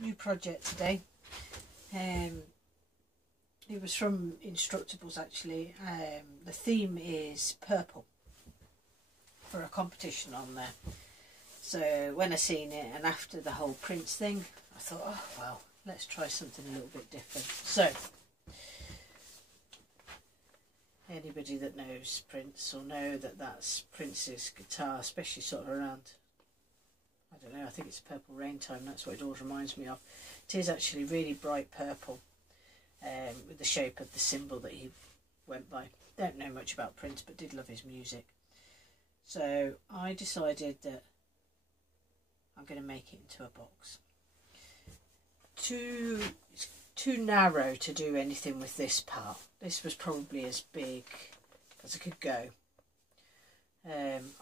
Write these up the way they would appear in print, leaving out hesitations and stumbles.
new project today. It was from Instructables actually. The theme is purple for a competition on there. So when I seen it and after the whole Prince thing, I thought, oh well, let's try something a little bit different. So anybody that knows Prince will know that that's Prince's guitar, especially sort of around, I don't know, I think it's Purple Rain time, that's what it always reminds me of. It is actually really bright purple, with the shape of the symbol that he went by. Don't know much about Prince, but did love his music. So I decided that I'm going to make it into a box. It's too narrow to do anything with this part. This was probably as big as I could go.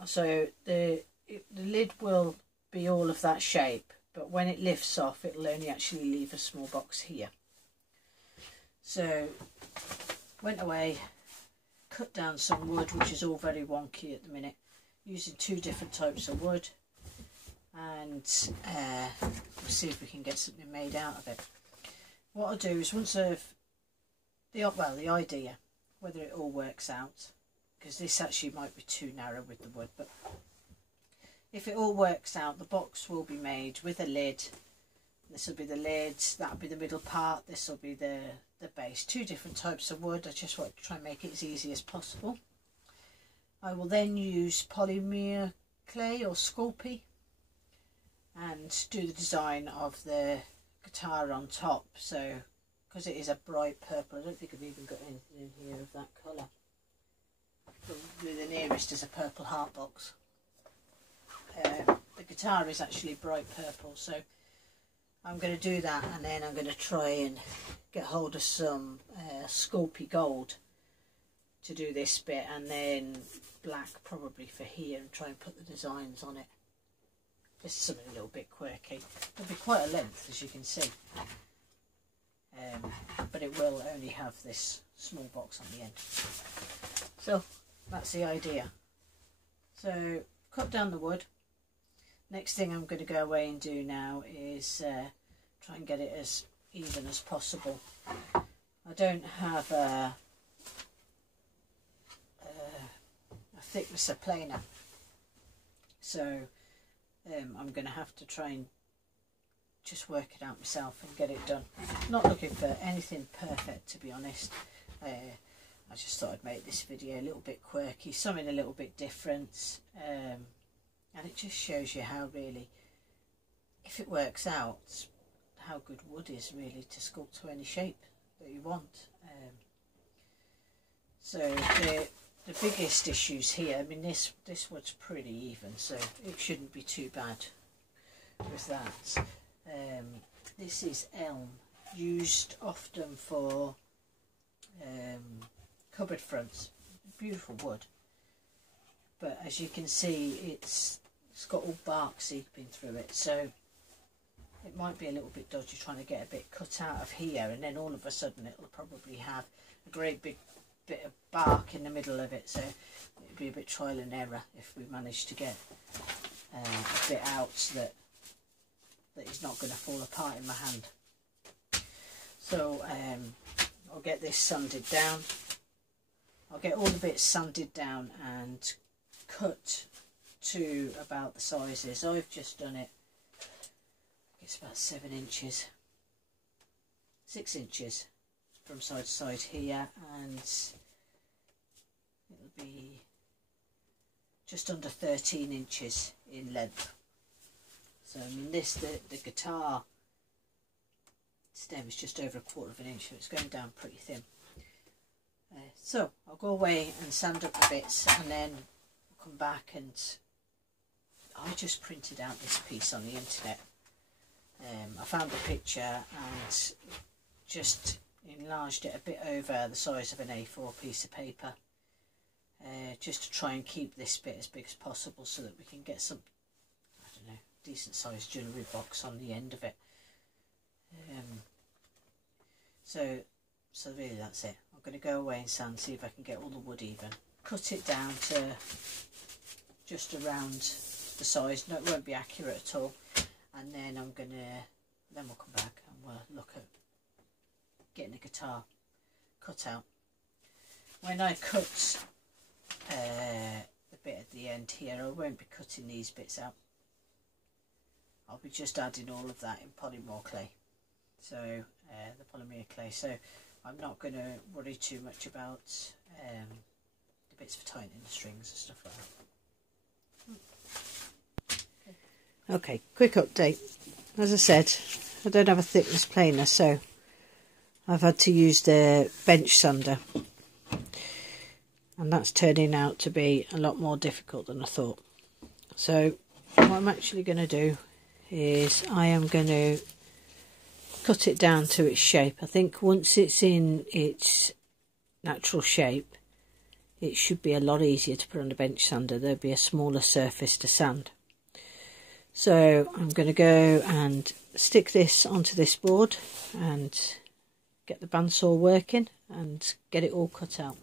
So the lid will be all of that shape, but when it lifts off, it'll only actually leave a small box here. So went away, cut down some wood, which is all very wonky at the minute, using 2 different types of wood, and we'll see if we can get something made out of it. What I'll do is, once I've the idea, whether it all works out, because this actually might be too narrow with the wood, but if it all works out, the box will be made with a lid. This will be the lid, that'll be the middle part, this will be the base. 2 different types of wood. I just want to try and make it as easy as possible. I will then use polymer clay or Sculpey and do the design of the guitar on top. So because it is a bright purple, I don't think I've even got anything in here of that colour. Probably the nearest is a purple heart box. The guitar is actually bright purple, so I'm going to do that, and then I'm going to try and get hold of some Sculpey gold to do this bit, and then black probably for here, and try and put the designs on it. This is something a little bit quirky. It'll be quite a length, as you can see, but it will only have this small box on the end. So that's the idea. So cut down the wood. Next thing I'm going to go away and do now is try and get it as even as possible. I don't have a thickness of planer, so I'm going to have to try and just work it out myself and get it done. Not looking for anything perfect, to be honest. I just thought I'd make this video a little bit quirky, something a little bit different, and it just shows you how really, if it works out, how good wood is really to sculpt to any shape that you want. So the biggest issues here, I mean this wood's pretty even, so it shouldn't be too bad with that. This is elm, used often for cupboard fronts. Beautiful wood, but as you can see, it's got all bark seeping through it, so it might be a little bit dodgy trying to get a bit cut out of here, and then all of a sudden it'll probably have a great big bit of bark in the middle of it, so it'll be a bit trial and error if we manage to get a bit out that is not going to fall apart in my hand. So I'll get this sanded down. I'll get all the bits sanded down and cut to about the sizes. I've just done it, it's about 7 inches, 6 inches from side to side here, and it'll be just under 13 inches in length. So I mean the guitar stem is just over 1/4 inch, so it's going down pretty thin. So I'll go away and sand up the bits, and then I'll come back, and I just printed out this piece on the internet. I found a picture and just enlarged it a bit over the size of an A4 piece of paper, just to try and keep this bit as big as possible so that we can get some, I don't know, decent sized jewellery box on the end of it. So really that's it. I'm going to go away and sand, see if I can get all the wood even. Cut it down to just around the size. No, it won't be accurate at all. And then I'm going to Then we'll come back and we'll look at getting a guitar cut out. When I cut the bit at the end here, I won't be cutting these bits out. I'll be just adding all of that in polymorph clay. So the polymer clay. So I'm not going to worry too much about the bits for tightening the strings and stuff like that. Okay, quick update. As I said, I don't have a thickness planer, so I've had to use the bench sander, and that's turning out to be a lot more difficult than I thought. So what I'm actually going to do is I am going to cut it down to its shape. I think once it's in its natural shape, it should be a lot easier to put on the bench sander. There'll be a smaller surface to sand. So I'm going to go and stick this onto this board and get the bandsaw working and get it all cut out.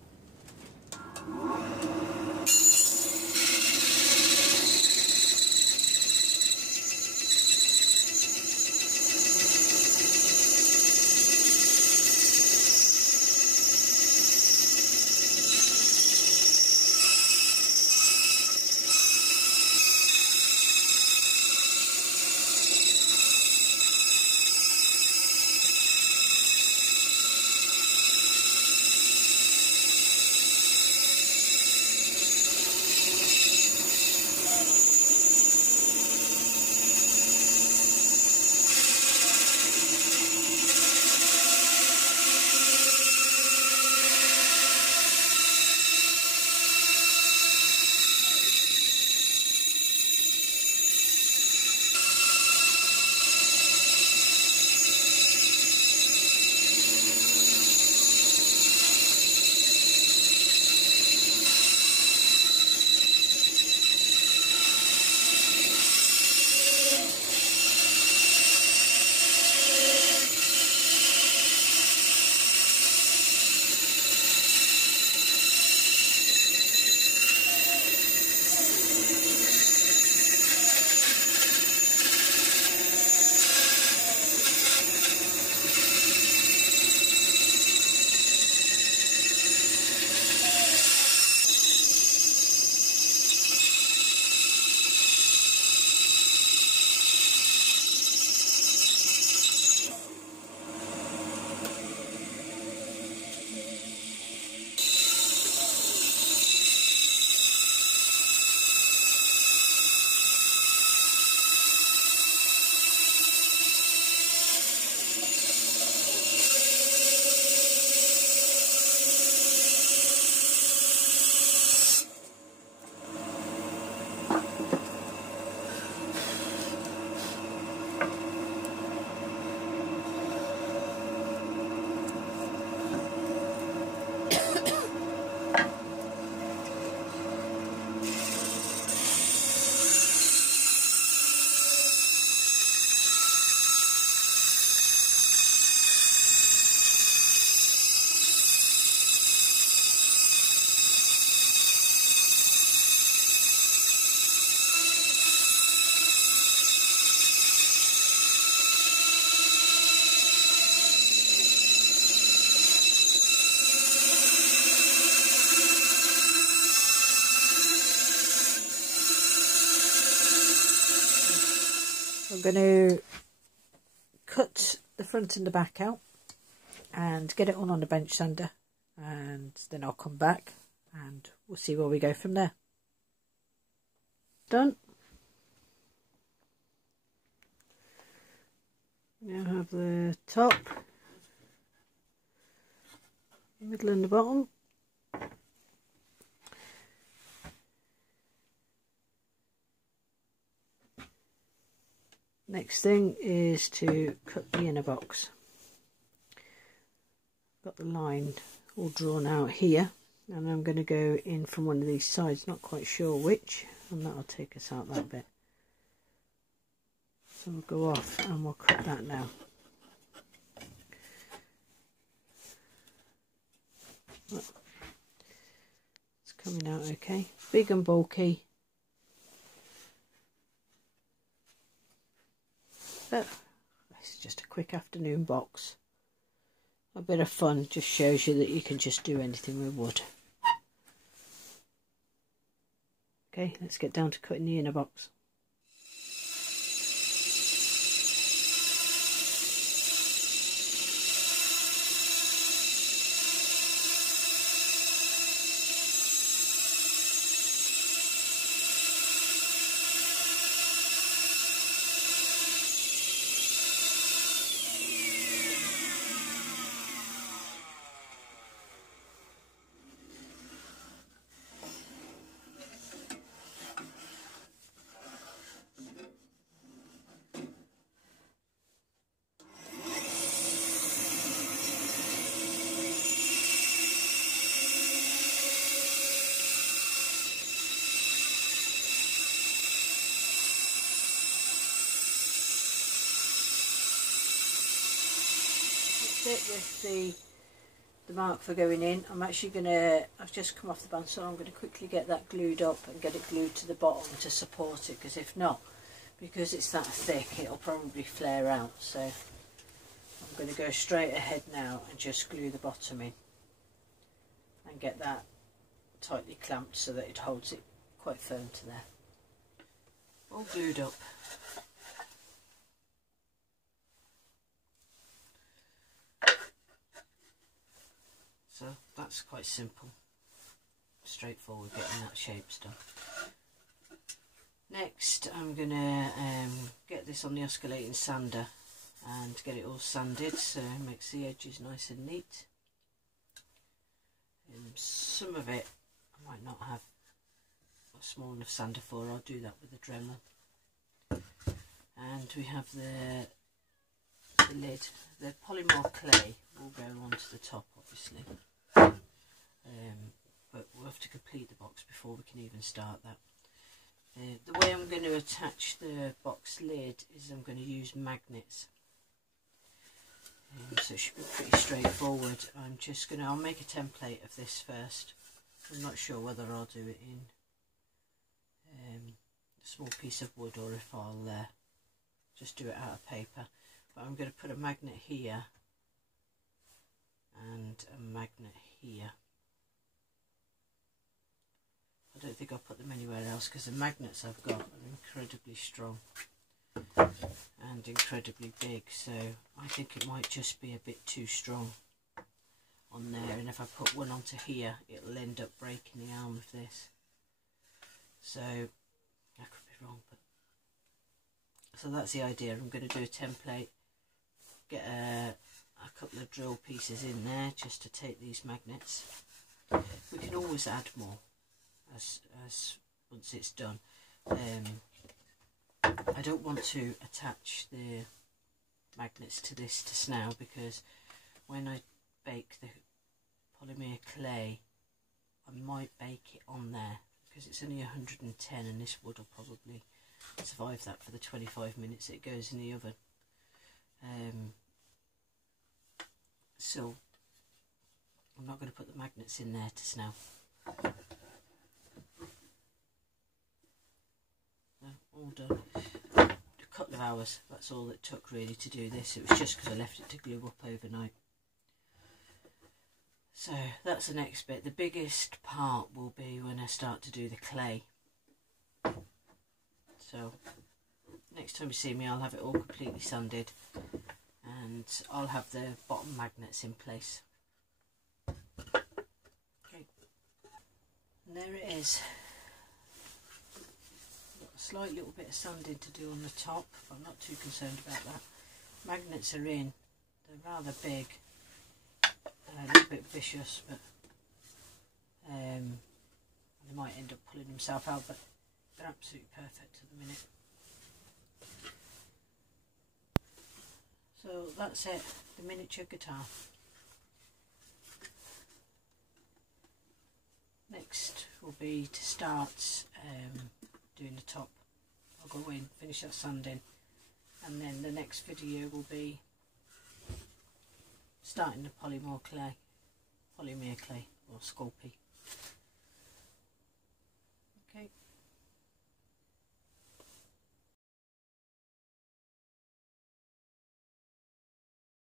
I'm going to cut the front and the back out and get it all on the bench sander, and then I'll come back and we'll see where we go from there. Done. Now have the top, middle and the bottom. Next thing is to cut the inner box. Got the line all drawn out here, and I'm going to go in from one of these sides, not quite sure which, and that'll take us out that bit. So we'll go off and we'll cut that now. It's coming out okay. Big and bulky. But it's quick afternoon box. A bit of fun, just shows you that you can just do anything with wood. Okay, let's get down to cutting the inner box. It with the mark for going in. I'm actually I've just come off the band, so I'm going to quickly get that glued up and get it glued to the bottom to support it, because if not, because it's that thick, it'll probably flare out. So I'm going to go straight ahead now and just glue the bottom in and get that tightly clamped so that it holds it quite firm to there. All glued up. So that's quite simple, straightforward, getting that shapes done. Next I'm going to get this on the oscillating sander and get it all sanded so it makes the edges nice and neat. Some of it I might not have a small enough sander for, I'll do that with the Dremel. And we have the lid. The polymorph clay will go onto the top, obviously, but we'll have to complete the box before we can even start that. The way I'm going to attach the box lid is I'm going to use magnets, so it should be pretty straightforward. I'll make a template of this first. I'm not sure whether I'll do it in a small piece of wood or if I'll just do it out of paper. But I'm going to put a magnet here and a magnet here. I don't think I'll put them anywhere else because the magnets I've got are incredibly strong and incredibly big, so I think it might just be a bit too strong on there, and if I put one onto here it'll end up breaking the arm of this. So I could be wrong, but so that's the idea. I'm going to do a template, get a couple of drill pieces in there just to take these magnets. We can always add more as once it's done. I don't want to attach the magnets to this just now, because when I bake the polymer clay I might bake it on there because it's only 110 and this wood will probably survive that for the 25 minutes it goes in the oven. So I'm not going to put the magnets in there just now. All done. A couple of hours, that's all it took really to do this. It was just because I left it to glue up overnight. So that's the next bit. The biggest part will be when I start to do the clay. So next time you see me I'll have it all completely sanded and I'll have the bottom magnets in place. Okay, and there it is. Got a slight little bit of sanding to do on the top, but I'm not too concerned about that. Magnets are in, they're rather big, a little bit vicious, but they might end up pulling themselves out, but they're absolutely perfect at the minute. So that's it, the miniature guitar. Next will be to start doing the top. I'll go away and finish that sanding, and then the next video will be starting the polymer clay or Sculpey.